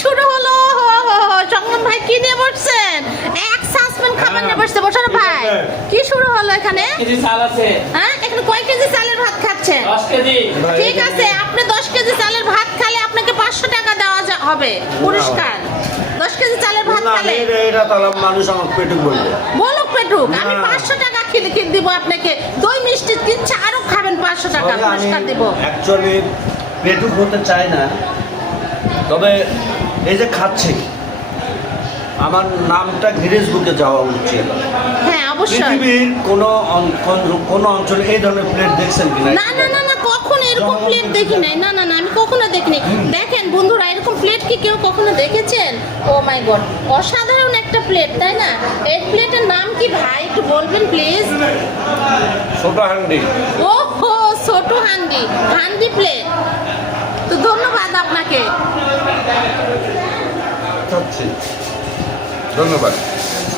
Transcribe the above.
শুরু হলো? সংগ্রাম ভাই কি নিয়ে বসছেন? এক সাসপেন্ড খাবার নিয়ে বসছে। বসো না ভাই, কি শুরু হলো এখানে? কেজি চাল আছে। হ্যাঁ, এখানে কয় কেজি চালের ভাত খাচ্ছেন? 10 কেজি। ঠিক আছে, আপনি 10 কেজি চালের ভাত খেলে আপনাকে 500 টাকা দেওয়া হবে পুরস্কার। 10 কেজি চালের ভাত খেলে এটা তাহলে মানুষ আমার পেটুক বলবে। বলুক পেটুক, আমি 500 টাকা কিনে দিব আপনাকে। দই মিষ্টি কিনছে আরো খাবেন, 500 টাকা পুরস্কার দিব। অ্যাকচুয়ালি পেটুক হতে চাই না, তবে এই যে খাচ্ছি আমার নামটা গিনেস বুকে যাওয়া উচিত। হ্যাঁ অবশ্যই। পৃথিবীর কোন অঞ্চলে এই ধরনের প্লেট দেখছেন কিনা? না না না না, কখনো এরকম প্লেট দেখি নাই। না না না, আমি কখনো দেখিনি। দেখেন বন্ধুরা, এরকম প্লেট কি কেউ কখনো দেখেছেন? ও মাই গড, অসাধারণ একটা প্লেট, তাই না? এই প্লেটের নাম কি ভাই, একটু বলবেন প্লিজ? ছোট হান্ডি। ও হো, ছোট হান্ডি, হান্ডি প্লেট। তো ধন্যবাদ আপনাকে। ধন্যবাদ।